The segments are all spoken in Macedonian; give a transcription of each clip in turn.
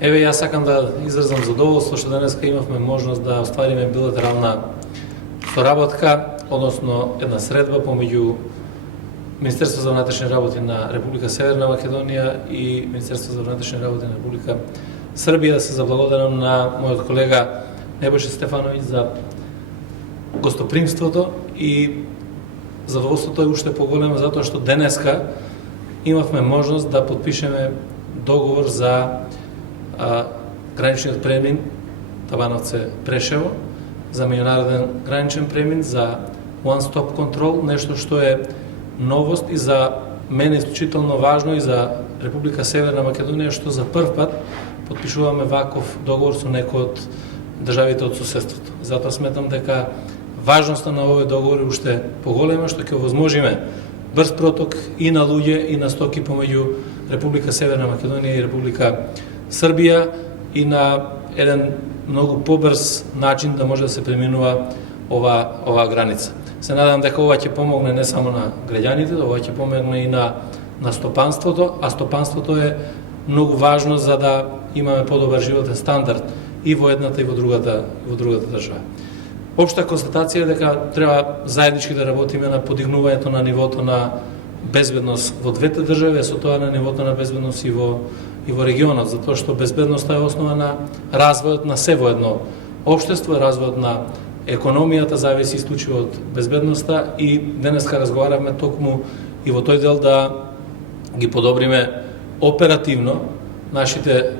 Еве, јас сакам да изразам задоволство што денеска имавме можност да оствариме билатерална соработка, односно една средба помеѓу Министерство за внатрешни работи на Република Северна Македонија и Министерство за внатрешни работи на Република Србија. Да се заблагодарам на мојот колега Небојша Стефановиќ за гостопримството и задоволството е уште поголемо затоа што денеска имавме можност да подпишеме договор за граничниот премин Табановце-Прешево, за меѓународен граничен премин, за one-stop контрол, нешто што е новост и за мене исклучително важно и за Република Северна Македонија, што за прв пат подпишуваме ваков договор со некој од државите од суседството. Затоа сметам дека важноста на овој договор е уште поголема, што ќе овозможиме брз проток и на луѓе и на стоки помеѓу Република Северна Македонија и Република Србија и на еден многу побрз начин да може да се преминува ова граница. Се надам дека ова ќе помогне не само на граѓаните, ова ќе помогне и на стопанството, а стопанството е многу важно за да имаме подобар животен стандард и во едната и во другата држава. Општа констатација е дека треба заеднички да работиме на подигнувањето на нивото на безбедност во двете држави, а со тоа на нивото на безбедност и во регионот, затоа што безбедноста е основа на развојот на се во едно општество, развојот на економијата зависи исклучиво од безбедноста и денеска разговаравме токму и во тој дел да ги подобриме оперативно нашите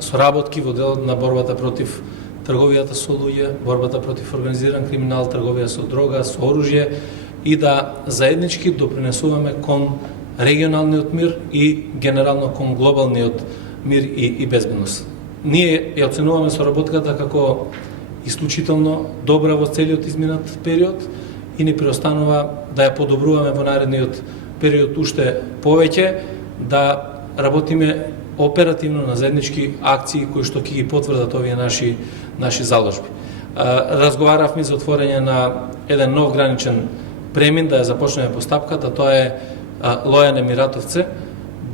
соработки во делот на борбата против трговијата со луѓе, борбата против организиран криминал, трговија со дрога, со оружје и да заеднички допринесуваме кон регионалниот мир и генерално кон глобалниот мир и безбедност. Ние ја оценуваме соработката како исклучително добра во целиот изминат период и ни преостанува да ја подобруваме во наредниот период уште повеќе, да работиме оперативно на заеднички акции кои што ќе ги потврдат овие наши заложби. Разговаравме за отворање на еден нов граничен премин, да ја започнеме постапката, тоа е Лојане-Миратовце,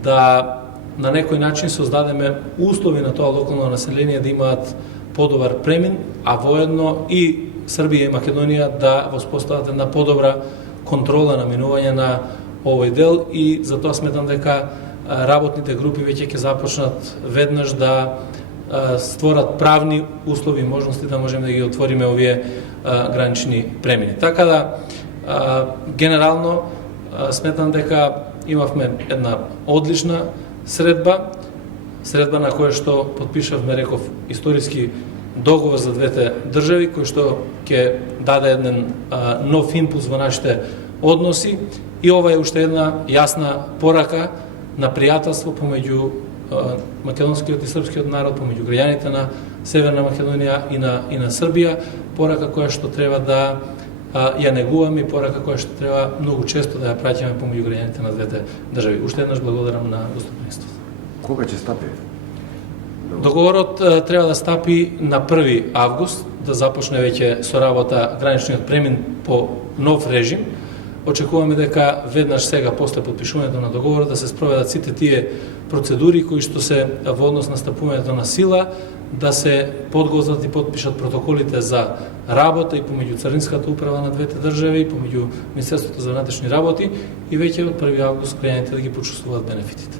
да на некој начин создадеме услови на тоа локално население да имаат подобар премин, а воедно и Србија и Македонија да воспостават една подобра контрола на минување на овој дел и затоа сметам дека работните групи веќе ќе започнат веднаш да створат правни услови и можности да можеме да ги отвориме овие гранични премини. Така да, генерално, сметам дека имавме една одлична средба на која што подпишавме, реков, историски договор за двете држави, кој што ќе даде еден нов импулс во нашите односи и ова е уште една јасна порака на пријателство помеѓу македонскиот и српскиот народ, помеѓу граѓаните на Северна Македонија и на Србија, порака која што треба да ја негуваме и порака која што треба многу често да ја праќаме помеѓу граѓаните на двете држави. Уште еднаш благодарам на гостопримството. Кога ќе стапи? Договорот треба да стапи на 1 август, да започне веќе со работа граничниот премин по нов режим. Очекуваме дека веднаш сега после подпишувањето на договорот да се спроведат сите тие процедури кои што се во однос на стапувањето на сила, да се подготват и подпишат протоколите за работа и помеѓу Царинската управа на двете држави, помеѓу Министерството за внатрешни работи и веќе од 1 август граѓаните да ги почувствуваат бенефитите.